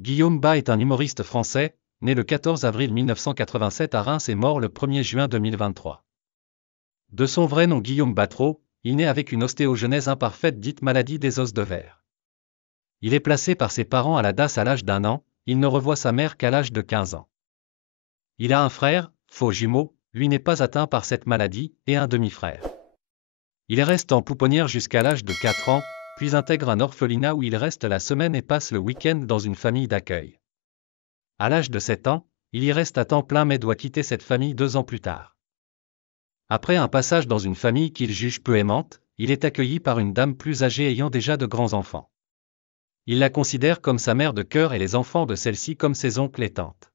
Guillaume Bas est un humoriste français, né le 14 avril 1987 à Reims et mort le 1er juin 2023. De son vrai nom Guillaume Batreau, il naît avec une ostéogenèse imparfaite dite maladie des os de verre. Il est placé par ses parents à la DAS à l'âge d'1 an, il ne revoit sa mère qu'à l'âge de 15 ans. Il a un frère, faux jumeau, lui n'est pas atteint par cette maladie, et un demi-frère. Il reste en pouponnière jusqu'à l'âge de 4 ans, puis intègre un orphelinat où il reste la semaine et passe le week-end dans une famille d'accueil. À l'âge de 7 ans, il y reste à temps plein mais doit quitter cette famille 2 ans plus tard. Après un passage dans une famille qu'il juge peu aimante, il est accueilli par une dame plus âgée ayant déjà de grands enfants. Il la considère comme sa mère de cœur et les enfants de celle-ci comme ses oncles et tantes.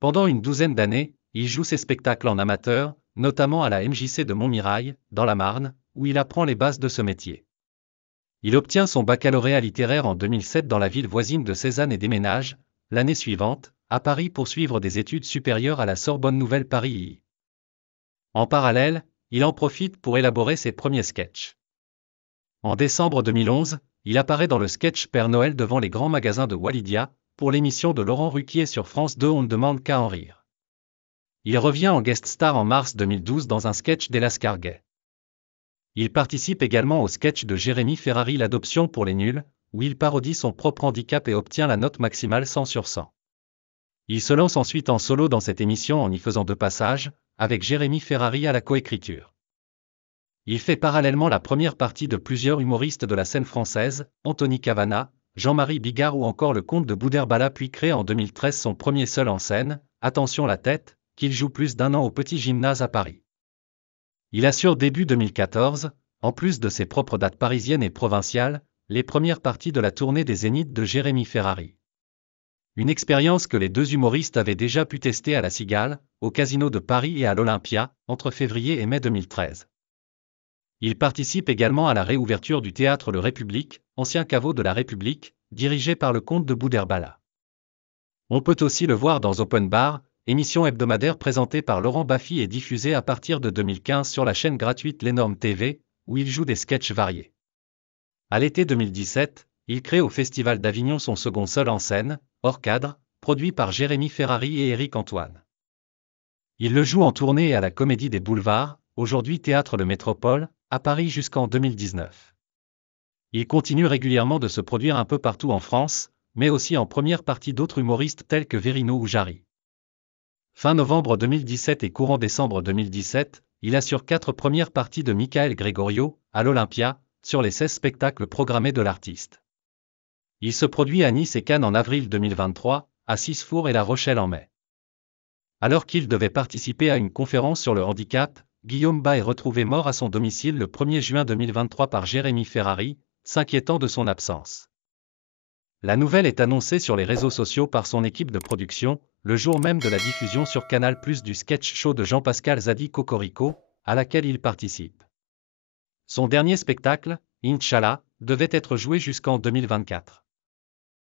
Pendant une douzaine d'années, il joue ses spectacles en amateur, notamment à la MJC de Montmirail, dans la Marne, où il apprend les bases de ce métier. Il obtient son baccalauréat littéraire en 2007 dans la ville voisine de Cézanne et déménage, l'année suivante, à Paris pour suivre des études supérieures à la Sorbonne Nouvelle Paris II. En parallèle, il en profite pour élaborer ses premiers sketchs. En décembre 2011, il apparaît dans le sketch Père Noël devant les grands magasins de Walidia, pour l'émission de Laurent Ruquier sur France 2 On ne demande qu'à en rire. Il revient en guest star en mars 2012 dans un sketch d'Elascarguet. Il participe également au sketch de Jérémy Ferrari L'adoption pour les nuls, où il parodie son propre handicap et obtient la note maximale 100 sur 100. Il se lance ensuite en solo dans cette émission en y faisant 2 passages, avec Jérémy Ferrari à la coécriture. Il fait parallèlement la première partie de plusieurs humoristes de la scène française, Anthony Cavana, Jean-Marie Bigard ou encore le comte de Boudherbala, puis crée en 2013 son premier seul en scène, Attention la tête, qu'il joue plus d'1 an au Petit Gymnase à Paris. Il assure début 2014, en plus de ses propres dates parisiennes et provinciales, les premières parties de la tournée des Zéniths de Jérémy Ferrari. Une expérience que les deux humoristes avaient déjà pu tester à la Cigale, au Casino de Paris et à l'Olympia, entre février et mai 2013. Il participe également à la réouverture du théâtre Le République, ancien caveau de la République, dirigé par le comte de Boudherbala. On peut aussi le voir dans Open Bar, émission hebdomadaire présentée par Laurent Baffy et diffusée à partir de 2015 sur la chaîne gratuite L'Énorme TV, où il joue des sketchs variés. À l'été 2017, il crée au Festival d'Avignon son second seul en scène, Hors cadre, produit par Jérémy Ferrari et Éric Antoine. Il le joue en tournée à la Comédie des Boulevards, aujourd'hui Théâtre Le Métropole, à Paris jusqu'en 2019. Il continue régulièrement de se produire un peu partout en France, mais aussi en première partie d'autres humoristes tels que Verino ou Jarry. Fin novembre 2017 et courant décembre 2017, il assure 4 premières parties de Michael Gregorio, à l'Olympia, sur les 16 spectacles programmés de l'artiste. Il se produit à Nice et Cannes en avril 2023, à Cisfour et La Rochelle en mai. Alors qu'il devait participer à une conférence sur le handicap, Guillaume Bas est retrouvé mort à son domicile le 1er juin 2023 par Jérémy Ferrari, s'inquiétant de son absence. La nouvelle est annoncée sur les réseaux sociaux par son équipe de production, le jour même de la diffusion sur Canal+ du sketch show de Jean-Pascal Zadi Cocorico, à laquelle il participe. Son dernier spectacle, Inch'Allah, devait être joué jusqu'en 2024.